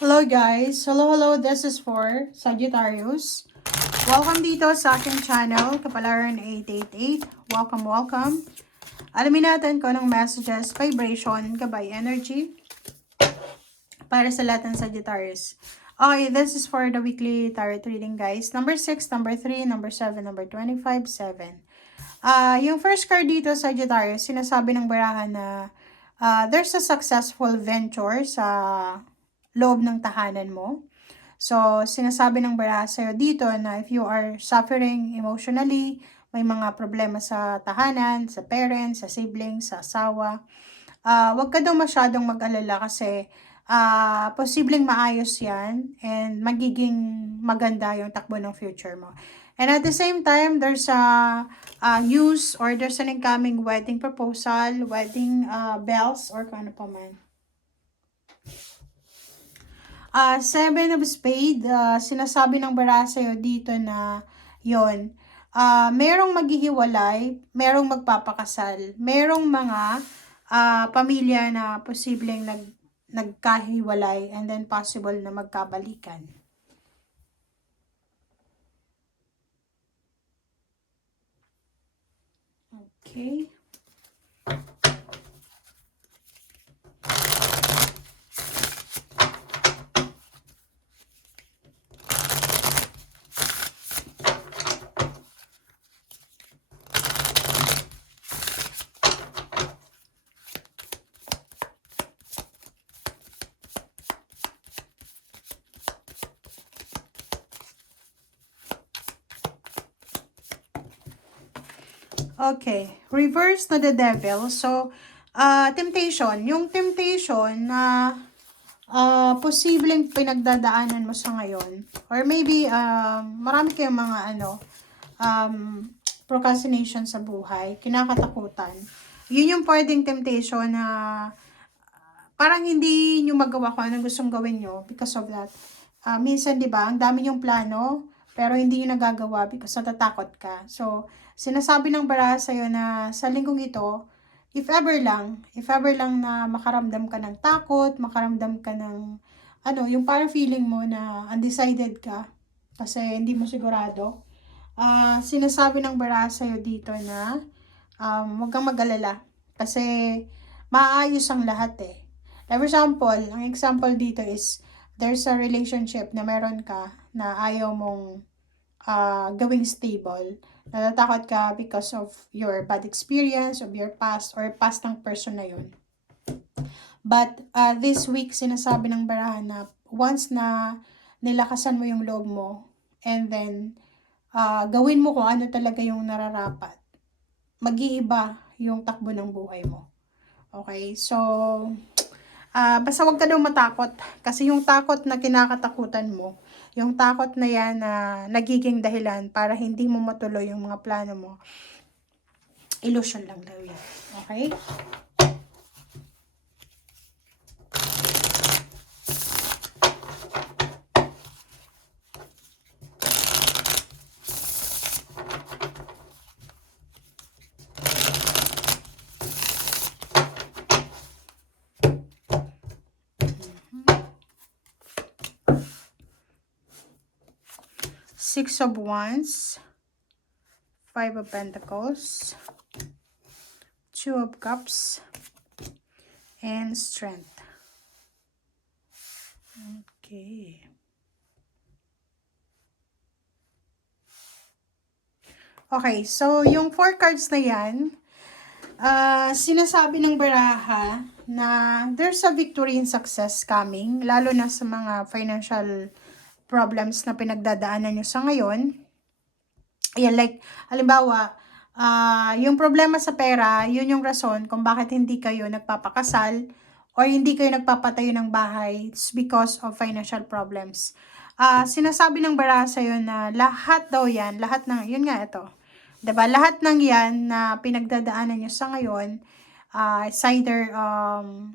Hello guys! Hello, this is for Sagittarius. Welcome dito sa aking channel, Kapalaran 888. Welcome. Alamin natin kung anong messages, vibration, gabay, energy para sa lahat ng Sagittarius. Okay, this is for the weekly tarot reading guys. Number 6, number 3, number 7, number 25, 7. Yung first card dito, Sagittarius, sinasabi ng barahan na there's a successful venture sa loob ng tahanan mo. So, sinasabi ng baraha sa'yo dito na if you are suffering emotionally, may mga problema sa tahanan, sa parents, sa siblings, sa asawa, wag ka daw masyadong mag-alala kasi posibleng maayos yan and magiging maganda yung takbo ng future mo. And at the same time, there's a news or there's an incoming wedding proposal, wedding bells, or kung ano pa man. Seven of Spades, sinasabi ng baraha sa'yo dito na yon. Merong maghihiwalay, merong magpapakasal, merong mga pamilya na posibleng nagkahiwalay and then possible na magkabalikan. Okay. Okay, reverse na the devil. So, temptation. Yung temptation na posibleng pinagdadaanan mo sa ngayon. Or maybe, marami kayong mga procrastination sa buhay, kinakatakutan. Yun yung pwedeng temptation na parang hindi nyo magawa kung anong gustong gawin nyo because of that. Minsan, di ba, ang dami yung plano, pero hindi nyo nagagawa because natatakot ka. So, sinasabi ng baraha sa'yo na sa linggong ito, if ever lang na makaramdam ka ng takot, makaramdam ka ng, yung parang feeling mo na undecided ka, kasi hindi mo sigurado, sinasabi ng baraha sa'yo dito na, huwag kang mag-alala, kasi maayos ang lahat eh. For example, ang example dito is, there's a relationship na meron ka na ayaw mong gawing stable. Natatakot ka because of your bad experience, of your past, or past ng person na yun. But this week, sinasabi ng barahan na once na nilakasan mo yung loob mo, and then gawin mo kung ano talaga yung nararapat, mag-iiba yung takbo ng buhay mo. Okay, so basta wag ka daw matakot kasi yung takot na kinakatakutan mo, yung takot na yan na nagiging dahilan para hindi mo matuloy yung mga plano mo, illusion lang daw yan. Okay? Six of Wands, Five of Pentacles, Two of Cups, and Strength. Okay. Okay, so yung 4 cards na yan, sinasabi ng baraha na there's a victory and success coming, lalo na sa mga financial problems na pinagdadaanan nyo sa ngayon. Ayan, like, halimbawa, yung problema sa pera, yun yung rason kung bakit hindi kayo nagpapakasal or hindi kayo nagpapatayo ng bahay. It's because of financial problems. Sinasabi ng baraha sa'yo na lahat daw yan, lahat ng, yun nga ito, diba? Lahat ng yan na pinagdadaanan nyo sa ngayon, it's either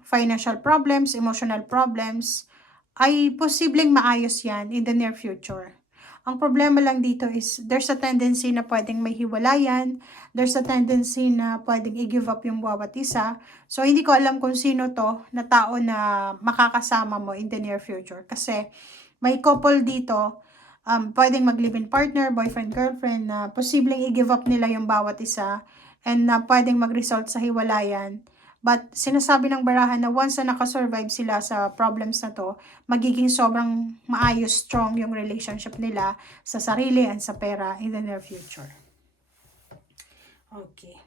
financial problems, emotional problems, ay posibleng maayos yan in the near future. Ang problema lang dito is there's a tendency na pwedeng may hiwalayan, there's a tendency na pwedeng i-give up yung bawat isa. So, hindi ko alam kung sino to na tao na makakasama mo in the near future. Kasi may couple dito, pwedeng mag-live-in partner, boyfriend, girlfriend, na posibleng i-give up nila yung bawat isa and na pwedeng mag-result sa hiwalayan. But sinasabi ng barahan na once na nakasurvive sila sa problems na to, magiging sobrang maayos, strong yung relationship nila sa sarili and sa pera in the near future. Okay.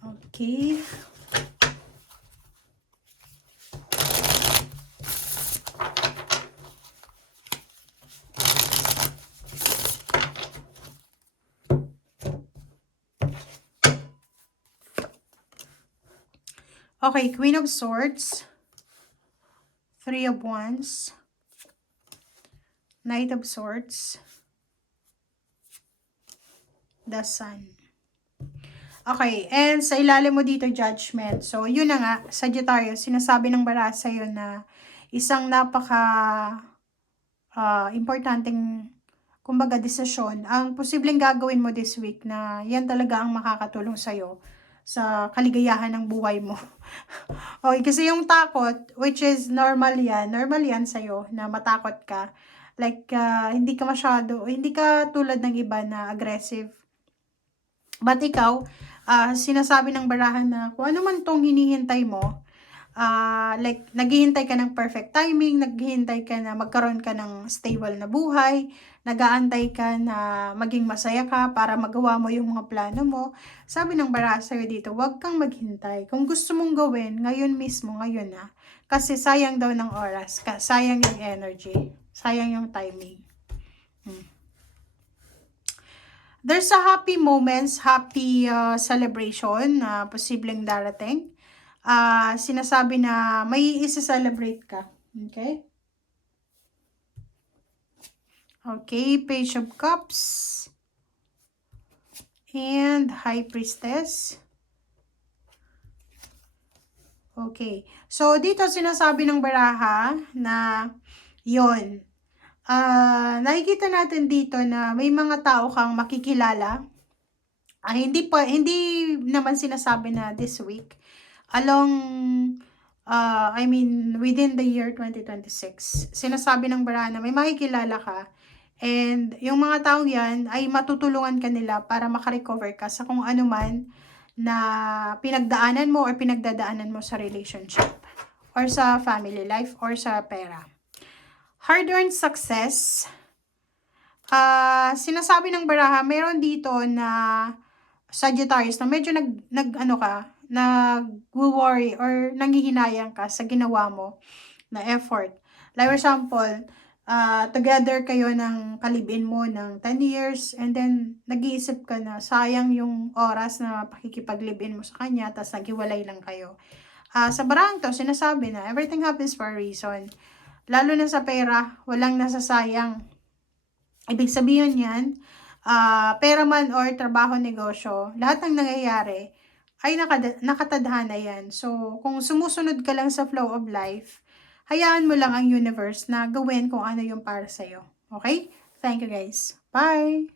Okay. Okay, Queen of Swords, Three of Wands, Knight of Swords, the Sun. Okay, and sa ilalim mo dito, Judgment. So, yun na nga, Sagittarius, sinasabi ng baraha sa'yo na isang napaka importanteng, kumbaga, desisyon ang posibleng gagawin mo this week na yan talaga ang makakatulong sa'yo sa kaligayahan ng buhay mo. Okay, kasi yung takot, which is normal yan sa'yo na matakot ka. Like, hindi ka tulad ng iba na aggressive. But ikaw, sinasabi ng barahan na kung ano man tong hinihintay mo, like, naghihintay ka ng perfect timing, naghihintay ka na magkaroon ka ng stable na buhay, nag-aantay ka na maging masaya ka para magawa mo yung mga plano mo. Sabi ng baraha sa'yo dito, huwag kang maghintay. Kung gusto mong gawin, ngayon mismo, ngayon na. Kasi sayang daw ng oras, sayang yung energy, sayang yung timing. There's a happy moments, happy celebration na posibleng darating. Sinasabi na may isa-celebrate ka. Okay? Okay, Page of Cups. And High Priestess. Okay. So, dito sinasabi ng baraha na yon. Nakikita natin dito na may mga tao kang makikilala. Hindi naman sinasabi na this week. Within the year 2026. Sinasabi ng baraha na may makikilala ka. And yung mga taong yan ay matutulungan ka nila para makarecover ka sa kung ano man na pinagdaanan mo or pinagdadaanan mo sa relationship or sa family life or sa pera. Hard-earned success. Sinasabi ng baraha, meron dito na Sagittarius na medyo nag-worry or nanghihinayang ka sa ginawa mo na effort. Like for example, together kayo ng kalibin mo ng 10 years and then nag-iisip ka na sayang yung oras na pakikipag-live-in mo sa kanya tapos naghiwalay lang kayo. Sa barang to, sinasabi na everything happens for a reason. Lalo na sa pera, walang nasasayang. Ibig sabihin yan, pera man or trabaho, negosyo, lahat ng nangyayari ay nakatadhana yan. So, kung sumusunod ka lang sa flow of life, hayaan mo lang ang universe na gawin kung ano yung para sa'yo. Okay? Thank you guys. Bye!